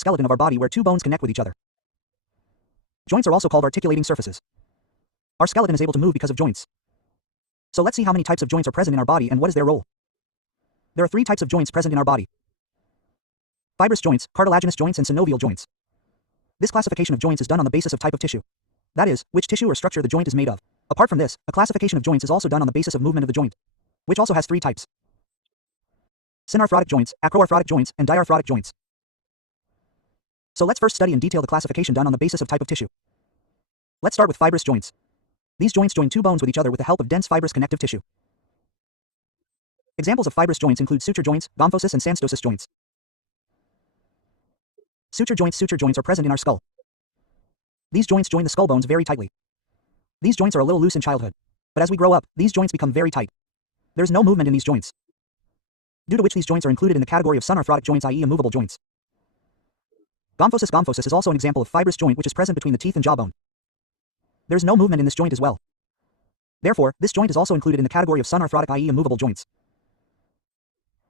skeleton of our body where two bones connect with each other. Joints are also called articulating surfaces. Our skeleton is able to move because of joints. So let's see how many types of joints are present in our body and what is their role. There are 3 types of joints present in our body: fibrous joints, cartilaginous joints, and synovial joints. This classification of joints is done on the basis of type of tissue. That is, which tissue or structure the joint is made of. Apart from this, a classification of joints is also done on the basis of movement of the joint, which also has 3 types: synarthrotic joints, acroarthrotic joints, and diarthrotic joints. So let's first study in detail the classification done on the basis of type of tissue. Let's start with fibrous joints. These joints join two bones with each other with the help of dense fibrous connective tissue. Examples of fibrous joints include suture joints, gomphosis, and sanstosis joints. Suture joints are present in our skull. These joints join the skull bones very tightly. These joints are a little loose in childhood, but as we grow up, these joints become very tight. There is no movement in these joints, due to which these joints are included in the category of synarthrotic joints, i.e. immovable joints. Gomphosis is also an example of fibrous joint which is present between the teeth and jawbone. There is no movement in this joint as well. Therefore, this joint is also included in the category of synarthrotic, i.e. immovable joints.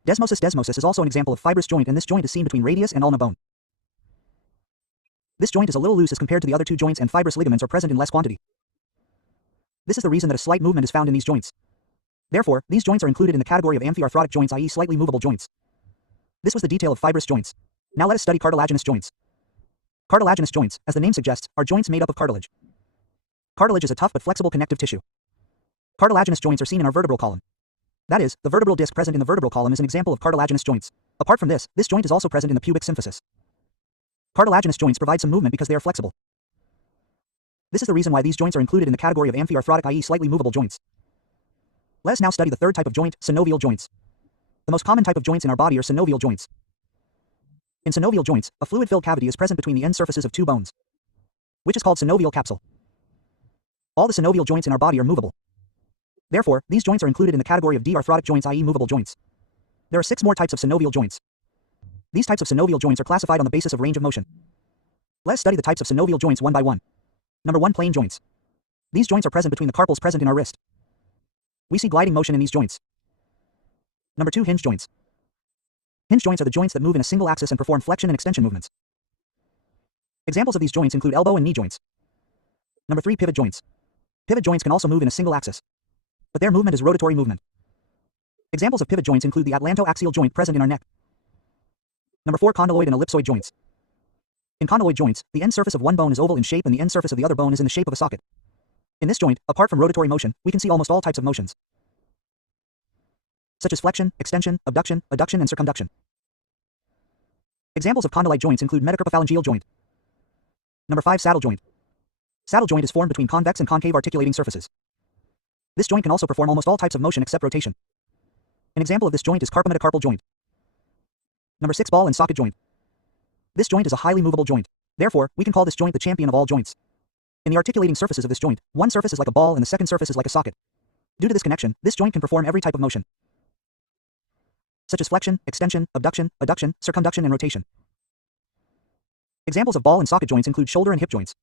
Desmosis is also an example of fibrous joint, and this joint is seen between radius and ulna bone. This joint is a little loose as compared to the other 2 joints, and fibrous ligaments are present in less quantity. This is the reason that a slight movement is found in these joints. Therefore, these joints are included in the category of amphiarthrotic joints, i.e. slightly movable joints. This was the detail of fibrous joints. Now let us study cartilaginous joints. Cartilaginous joints, as the name suggests, are joints made up of cartilage. Cartilage is a tough but flexible connective tissue. Cartilaginous joints are seen in our vertebral column. That is, the vertebral disc present in the vertebral column is an example of cartilaginous joints. Apart from this joint is also present in the pubic symphysis. Cartilaginous joints provide some movement because they are flexible. This is the reason why these joints are included in the category of amphiarthrotic, i.e. slightly movable joints. Let us now study the 3rd type of joint, synovial joints. The most common type of joints in our body are synovial joints. In synovial joints, a fluid-filled cavity is present between the end surfaces of 2 bones, which is called synovial capsule. All the synovial joints in our body are movable. Therefore, these joints are included in the category of diarthrotic joints, i.e. movable joints. There are 6 more types of synovial joints. These types of synovial joints are classified on the basis of range of motion. Let us study the types of synovial joints one by one. Number 1, plane joints. These joints are present between the carpals present in our wrist. We see gliding motion in these joints. Number 2, hinge joints. Hinge joints are the joints that move in a single axis and perform flexion and extension movements. Examples of these joints include elbow and knee joints. Number 3, pivot joints. Pivot joints can also move in a single axis, but their movement is rotatory movement. Examples of pivot joints include the atlantoaxial joint present in our neck. Number 4, condyloid and ellipsoid joints. In condyloid joints, the end surface of one bone is oval in shape and the end surface of the other bone is in the shape of a socket. In this joint, apart from rotatory motion, we can see almost all types of motions, such as flexion, extension, abduction, adduction, and circumduction. Examples of condyloid joints include metacarpophalangeal joint. Number 5, saddle joint. Saddle joint is formed between convex and concave articulating surfaces. This joint can also perform almost all types of motion except rotation. An example of this joint is carpometacarpal joint. Number 6, ball and socket joint. This joint is a highly movable joint. Therefore, we can call this joint the champion of all joints. In the articulating surfaces of this joint, one surface is like a ball and the second surface is like a socket. Due to this connection, this joint can perform every type of motion, such as flexion, extension, abduction, adduction, circumduction, and rotation. Examples of ball and socket joints include shoulder and hip joints.